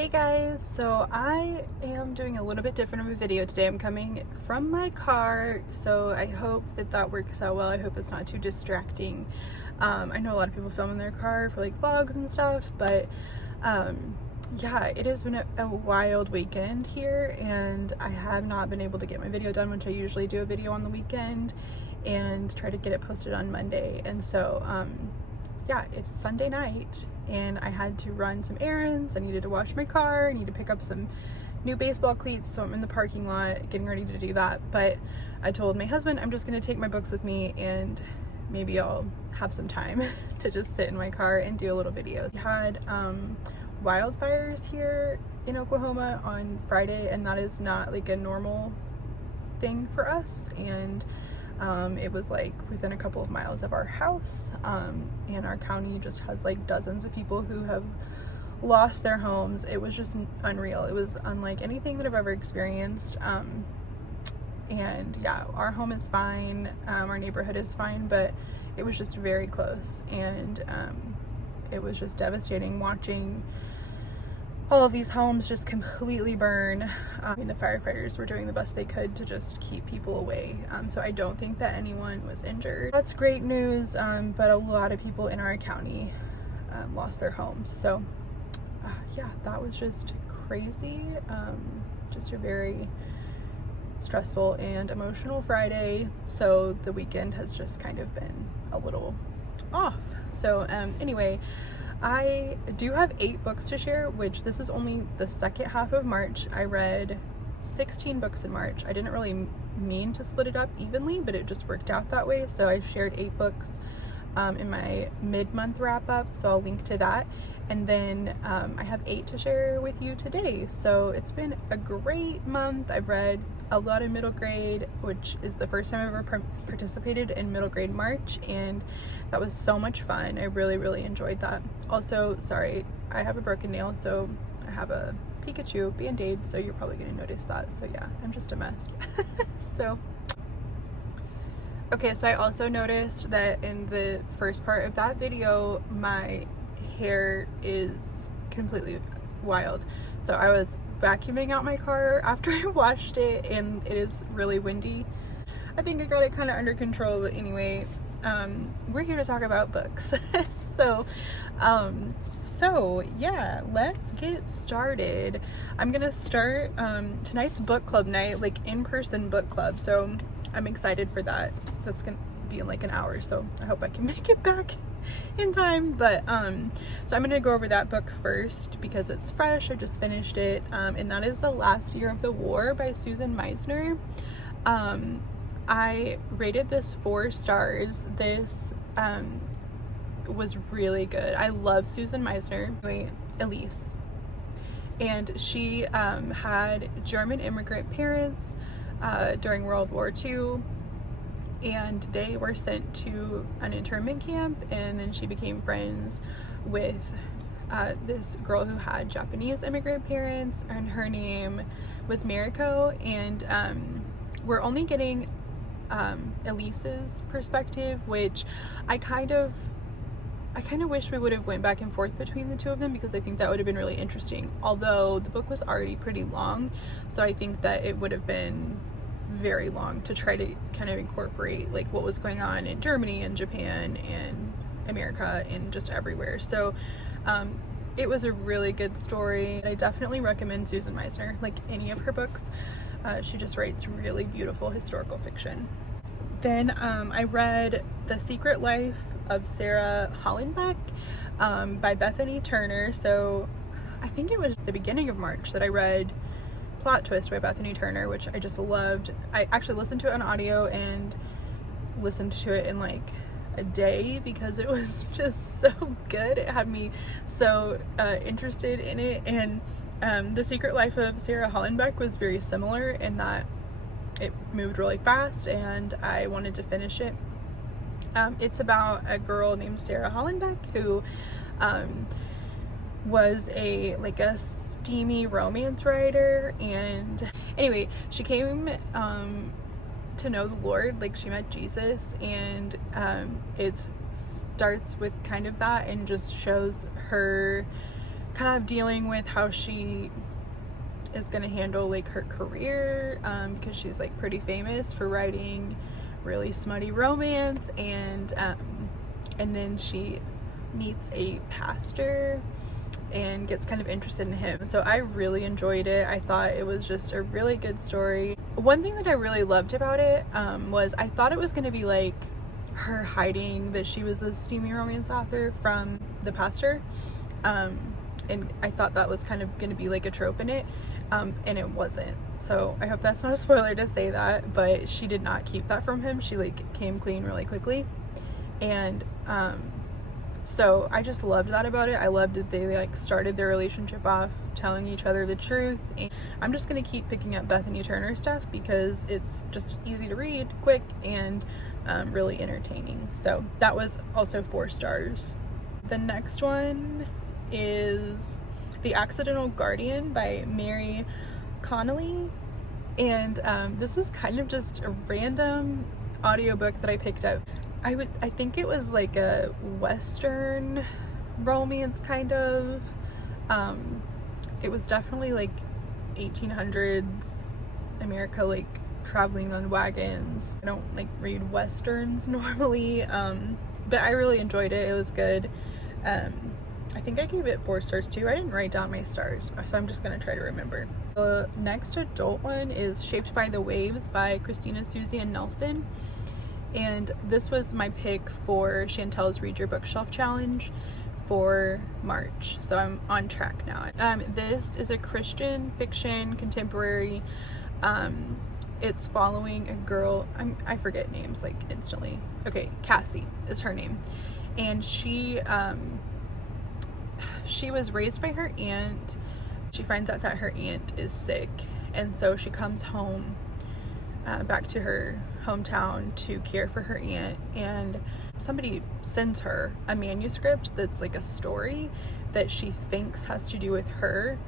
Hey guys, so I am doing a little bit different of a video today. I'm coming from my car, so I hope that works out well. I hope it's not too distracting. I know a lot of people film in their car for like vlogs and stuff, but yeah, it has been a wild weekend here and I have not been able to get my video done, which I usually do a video on the weekend and try to get it posted on Monday. And so yeah, it's Sunday night and I had to run some errands. I needed to wash my car, I need to pick up some new baseball cleats, so I'm in the parking lot getting ready to do that. But I told my husband I'm just gonna take my books with me and maybe I'll have some time to just sit in my car and do a little video. We had wildfires here in Oklahoma on Friday, and that is not like a normal thing for us. And it was like within a couple of miles of our house, and our county just has like dozens of people who have lost their homes. It was just unreal. It was unlike anything that I've ever experienced. And yeah, our home is fine, our neighborhood is fine, but it was just very close, and it was just devastating watching all of these homes just completely burn. The firefighters were doing the best they could to just keep people away. So I don't think that anyone was injured. That's great news, but a lot of people in our county lost their homes. So yeah, that was just crazy. Just a very stressful and emotional Friday. So the weekend has just kind of been a little off. So anyway, I do have 8 books to share, which this is only the second half of March. I read 16 books in March. I didn't really mean to split it up evenly, but it just worked out that way. So I shared 8 books in my mid-month wrap-up, so I'll link to that. And then I have 8 to share with you today. So it's been a great month. I've read a lot of middle grade, which is the first time I've ever participated in middle grade March, and that was so much fun. I really enjoyed that. Also, sorry, I have a broken nail, so I have a Pikachu band-aid, so you're probably gonna notice that. So yeah, I'm just a mess. So okay, so I also noticed that in the first part of that video, my hair is completely wild. So I was vacuuming out my car after I washed it, and it is really windy. I think I got it kind of under control, but anyway, we're here to talk about books. So yeah, let's get started. I'm gonna start tonight's book club night, like in-person book club, so I'm excited for that. That's gonna be in like an hour, so I hope I can make it back in time. But so I'm gonna go over that book first because it's fresh. I just finished it, and that is The Last Year of the War by Susan Meisner. I rated this 4 stars. This was really good. I love Susan Meisner. Wait, Elise, and she had German immigrant parents during World War II, and they were sent to an internment camp, and then she became friends with this girl who had Japanese immigrant parents, and her name was Mariko. And we're only getting Elise's perspective, which I kind of wish we would have went back and forth between the two of them, because I think that would have been really interesting. Although the book was already pretty long, so I think that it would have been very long to try to kind of incorporate like what was going on in Germany and Japan and America and just everywhere. So it was a really good story. I definitely recommend Susan Meisner, like any of her books. She just writes really beautiful historical fiction. Then I read The Secret Life of Sarah Hollenbeck by Bethany Turner. So I think it was the beginning of March that I read Plot Twist by Bethany Turner, which I just loved. I actually listened to it on audio and listened to it in like a day because it was just so good. It had me so interested in it. And The Secret Life of Sarah Hollenbeck was very similar in that it moved really fast and I wanted to finish it. It's about a girl named Sarah Hollenbeck who was a steamy romance writer, and anyway, she came to know the Lord, like she met Jesus, and it starts with kind of that and just shows her kind of dealing with how she is going to handle like her career, because she's like pretty famous for writing really smutty romance, and then she meets a pastor and gets kind of interested in him. So I really enjoyed it. I thought it was just a really good story. One thing that I really loved about it was I thought it was going to be like her hiding that she was the steamy romance author from the pastor, and I thought that was kind of going to be like a trope in it, and it wasn't. So I hope that's not a spoiler to say that, but she did not keep that from him. She like came clean really quickly, and so I just loved that about it. I loved that they like started their relationship off telling each other the truth. And I'm just gonna keep picking up Bethany Turner stuff because it's just easy to read, quick, and really entertaining. So that was also 4 stars. The next one is The Accidental Guardian by Mary Connolly, and this was kind of just a random audiobook that I picked up. I think it was like a Western romance kind of. It was definitely like 1800s America, like traveling on wagons. I don't like read Westerns normally, but I really enjoyed it. It was good. I think I gave it 4 stars too. I didn't write down my stars, so I'm just gonna try to remember. The next adult one is Shaped by the Waves by Christina Susie and Nelson. And this was my pick for Chantel's Read Your Bookshelf Challenge for March. So I'm on track now. This is a Christian fiction contemporary. It's following a girl, I forget names like instantly. Okay, Cassie is her name. And she was raised by her aunt. She finds out that her aunt is sick, and so she comes home back to her hometown to care for her aunt, and somebody sends her a manuscript that's like a story that she thinks has to do with her,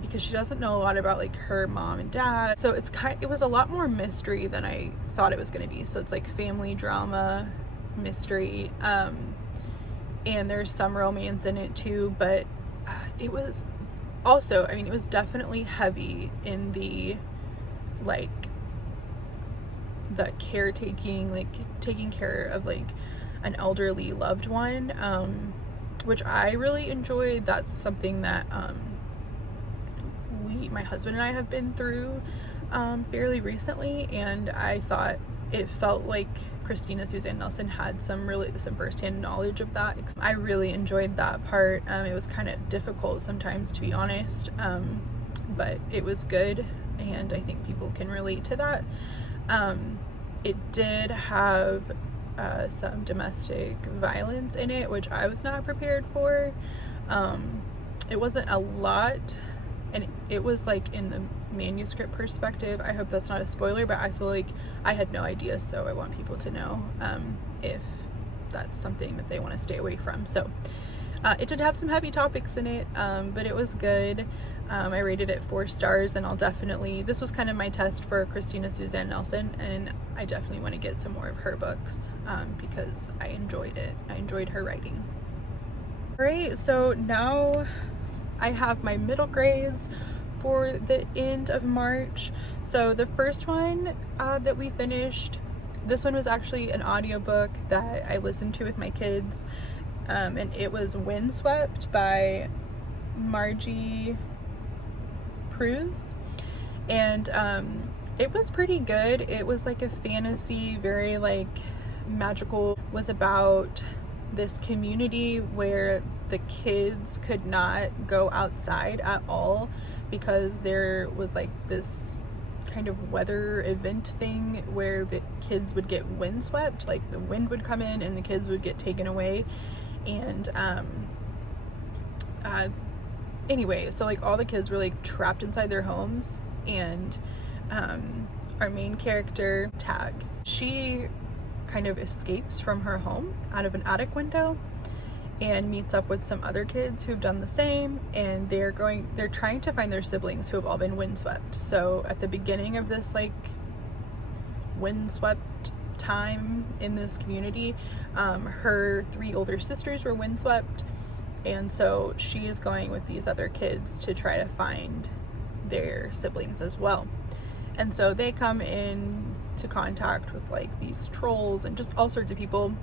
because she doesn't know a lot about like her mom and dad. So it was a lot more mystery than I thought it was going to be. So it's like family drama mystery, and there's some romance in it too, but it was also, I mean, it was definitely heavy in the like the caretaking, like taking care of like an elderly loved one, which I really enjoyed. That's something that my husband and I have been through fairly recently, and I thought it felt like Christina Suzanne Nelson had some firsthand knowledge of that. I really enjoyed that part. It was kind of difficult sometimes, to be honest, but it was good, and I think people can relate to that. It did have some domestic violence in it, which I was not prepared for. It wasn't a lot, and it was like in the manuscript perspective. I hope that's not a spoiler, but I feel like I had no idea, so I want people to know if that's something that they want to stay away from. So it did have some heavy topics in it, but it was good. I rated it 4 stars, and this was kind of my test for Christina Suzanne Nelson, and I definitely want to get some more of her books because I enjoyed it. I enjoyed her writing. Alright, so now I have my middle grades for the end of March. So the first one that we finished, this one was actually an audiobook that I listened to with my kids, and it was Windswept by Margie Pruse, and it was pretty good. It was like a fantasy, very like magical. It was about this community where the kids could not go outside at all because there was like this kind of weather event thing where the kids would get windswept, like the wind would come in and the kids would get taken away. And anyway, so like all the kids were like trapped inside their homes, and our main character, Tag, she kind of escapes from her home out of an attic window and meets up with some other kids who've done the same, and they're trying to find their siblings who have all been windswept. So at the beginning of this like windswept time in this community, her 3 older sisters were windswept, and so she is going with these other kids to try to find their siblings as well. And so they come in to contact with like these trolls and just all sorts of people.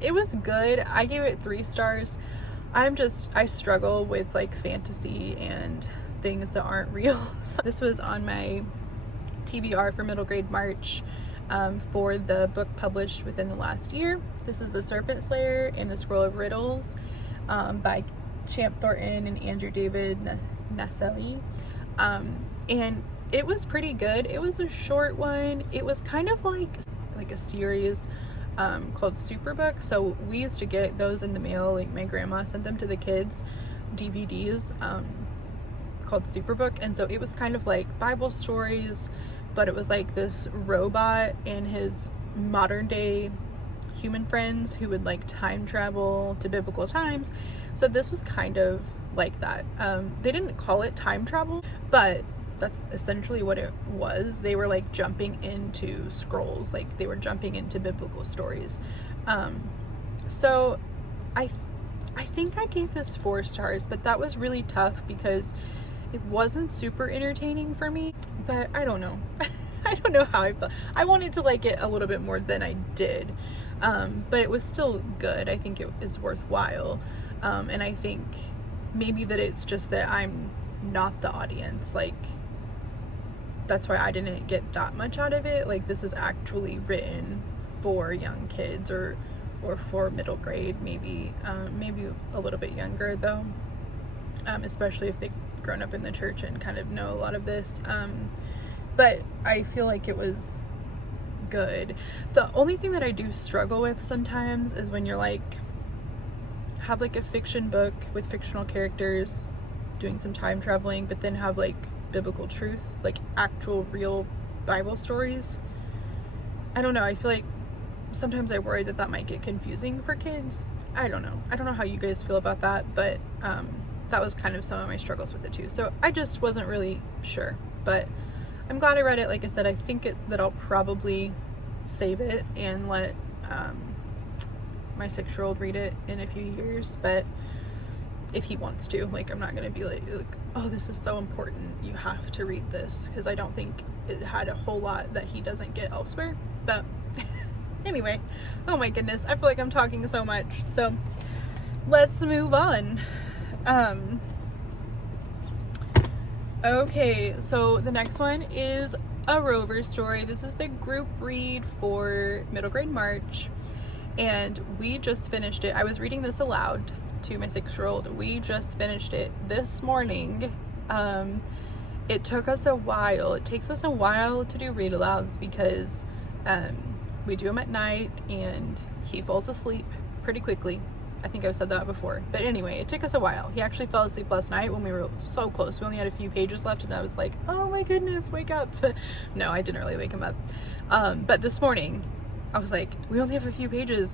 It was good. I gave it 3 stars. I struggle with like fantasy and things that aren't real. So this was on my TBR for middle grade March for the book published within the last year. This is The Serpent Slayer and the Scroll of Riddles by Champ Thornton and Andrew David Naselli. And it was pretty good. It was a short one. It was kind of like a series called Superbook. So we used to get those in the mail. Like my grandma sent them to the kids, DVDs called Superbook. And so it was kind of like Bible stories, but it was like this robot and his modern day human friends who would like time travel to biblical times. So this was kind of like that. They didn't call it time travel, but that's essentially what it was. They were like jumping into scrolls, like they were jumping into biblical stories. So I think I gave this 4 stars, but that was really tough because it wasn't super entertaining for me. But I don't know. I don't know how I felt. I wanted to like it a little bit more than I did, but it was still good. I think it is worthwhile, and I think maybe that it's just that I'm not the audience. Like that's why I didn't get that much out of it. Like this is actually written for young kids or for middle grade, maybe a little bit younger though, especially if they've grown up in the church and kind of know a lot of this. But I feel like it was good. The only thing that I do struggle with sometimes is when you're like have like a fiction book with fictional characters doing some time traveling, but then have like biblical truth, like actual real Bible stories. I don't know. I feel like sometimes I worry that might get confusing for kids. I don't know how you guys feel about that, but that was kind of some of my struggles with it too. So I just wasn't really sure, but I'm glad I read it. Like I said, I think that I'll probably save it and let my 6-year-old read it in a few years, but if he wants to, like I'm not gonna be like oh, this is so important, you have to read this, because I don't think it had a whole lot that he doesn't get elsewhere. But anyway, oh my goodness, I feel like I'm talking so much, so let's move on. Okay, so the next one is a Rover story. This is the group read for middle grade March, and we just finished it. I was reading this aloud to my 6-year-old. We just finished it this morning. It took us a while. It takes us a while to do read alouds because we do them at night and he falls asleep pretty quickly. I think I've said that before, but anyway, it took us a while. He actually fell asleep last night when we were so close. We only had a few pages left and I was like, oh my goodness, wake up. No, I didn't really wake him up. But this morning I was like, we only have a few pages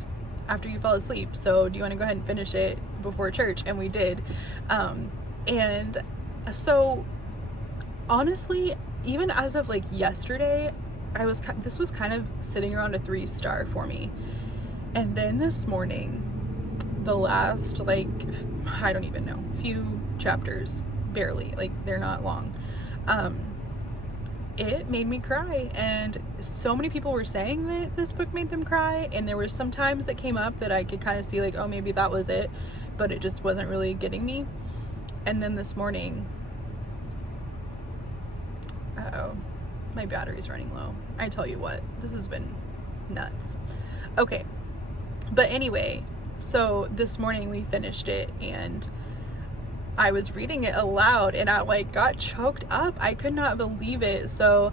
after you fell asleep, so do you want to go ahead and finish it before church? And we did. And so honestly, even as of like yesterday, this was kind of sitting around a 3-star for me. And then this morning, the last like, I don't even know, few chapters, barely, like they're not long, it made me cry. And so many people were saying that this book made them cry, and there were some times that came up that I could kind of see like, oh, maybe that was it, but it just wasn't really getting me. And then this morning, uh-oh, my battery's running low. I tell you what, this has been nuts. Okay, but anyway, so this morning we finished it and I was reading it aloud and I like got choked up. I could not believe it. So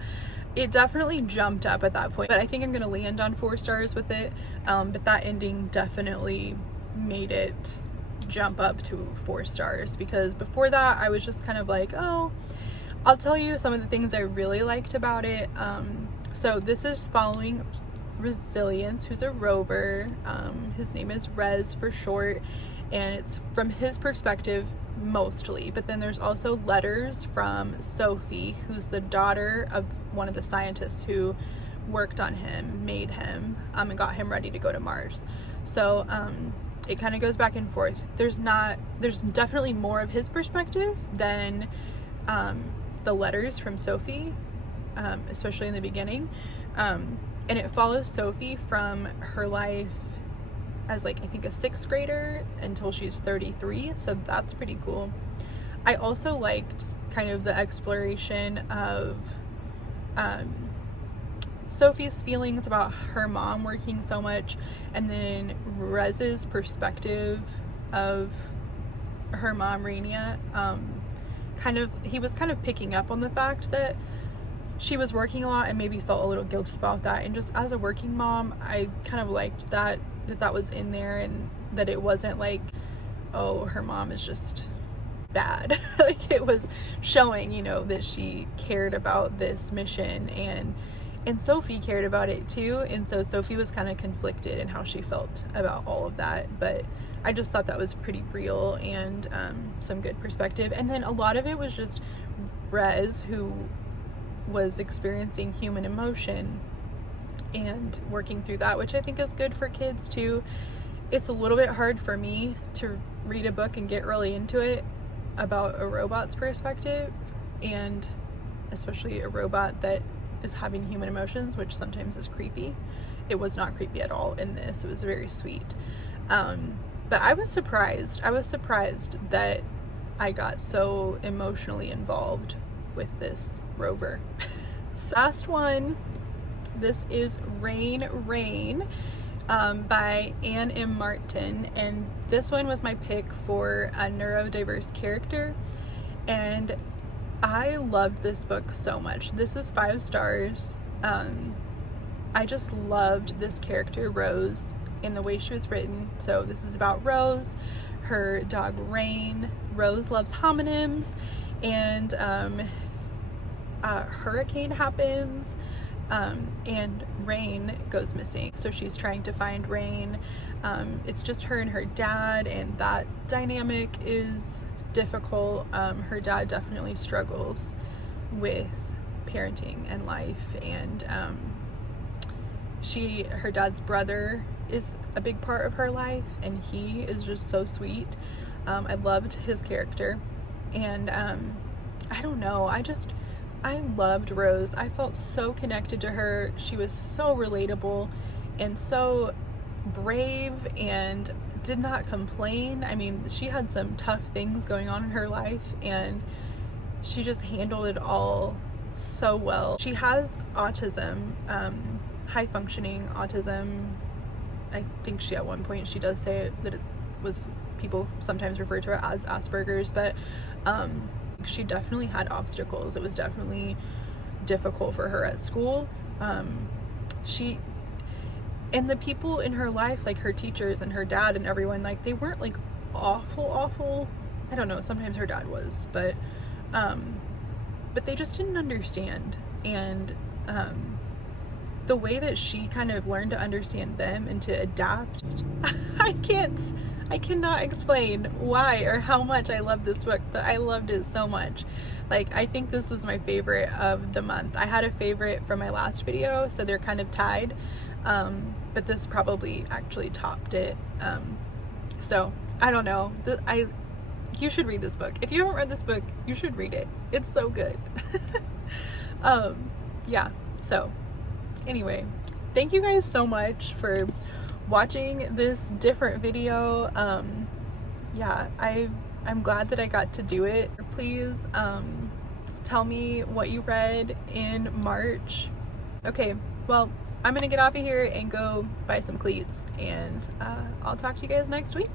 it definitely jumped up at that point, but I think I'm gonna land on 4 stars with it. But that ending definitely made it jump up to 4 stars, because before that I was just kind of like, oh, I'll tell you some of the things I really liked about it. So this is following Resilience, who's a rover. His name is Rez for short, and it's from his perspective mostly, but then there's also letters from Sophie, who's the daughter of one of the scientists who worked on him, made him, and got him ready to go to Mars. So it kind of goes back and forth. There's definitely more of his perspective than the letters from Sophie, especially in the beginning. And it follows Sophie from her life as like, I think, a 6th grader until she's 33, so that's pretty cool. I also liked kind of the exploration of Sophie's feelings about her mom working so much, and then Rez's perspective of her mom, Rania. He was kind of picking up on the fact that she was working a lot and maybe felt a little guilty about that, and just as a working mom, I kind of liked that was in there, and that it wasn't like, oh, her mom is just bad. Like, it was showing, you know, that she cared about this mission, and Sophie cared about it too, and so Sophie was kind of conflicted in how she felt about all of that. But I just thought that was pretty real and some good perspective. And then a lot of it was just Rez, who was experiencing human emotion and working through that, which I think is good for kids too. It's a little bit hard for me to read a book and get really into it about a robot's perspective, and especially a robot that is having human emotions, which sometimes is creepy. It was not creepy at all in this. It was very sweet. But I was surprised. I was surprised that I got so emotionally involved with this rover. So, last one. This is Rain by Anne M. Martin, and this one was my pick for a neurodiverse character, and I loved this book so much. This is 5 stars. I just loved this character, Rose, in the way she was written. So this is about Rose, her dog Rain. Rose loves homonyms, and a hurricane happens, and Rain goes missing. So she's trying to find Rain. It's just her and her dad, and that dynamic is difficult. Her dad definitely struggles with parenting and life, and her dad's brother is a big part of her life, and he is just so sweet. I loved his character, and I don't know, I loved Rose. I felt so connected to her. She was so relatable and so brave and did not complain. I mean, she had some tough things going on in her life, and she just handled it all so well. She has autism, high functioning autism. I think at one point she does say that it was, people sometimes refer to it as Asperger's, but she definitely had obstacles. It was definitely difficult for her at school. And the people in her life, like her teachers and her dad and everyone, like, they weren't like awful. I don't know, sometimes her dad was, but they just didn't understand. And the way that she kind of learned to understand them and to adapt, I cannot explain why or how much I love this book, but I loved it so much. Like, I think this was my favorite of the month. I had a favorite from my last video, so they're kind of tied. But this probably actually topped it. So I don't know. You should read this book. If you haven't read this book, you should read it. It's so good. Yeah. So anyway, thank you guys so much for watching this different video. Yeah, I'm glad that I got to do it. Please tell me what you read in March. Okay, well, I'm gonna get off of here and go buy some cleats, and I'll talk to you guys next week.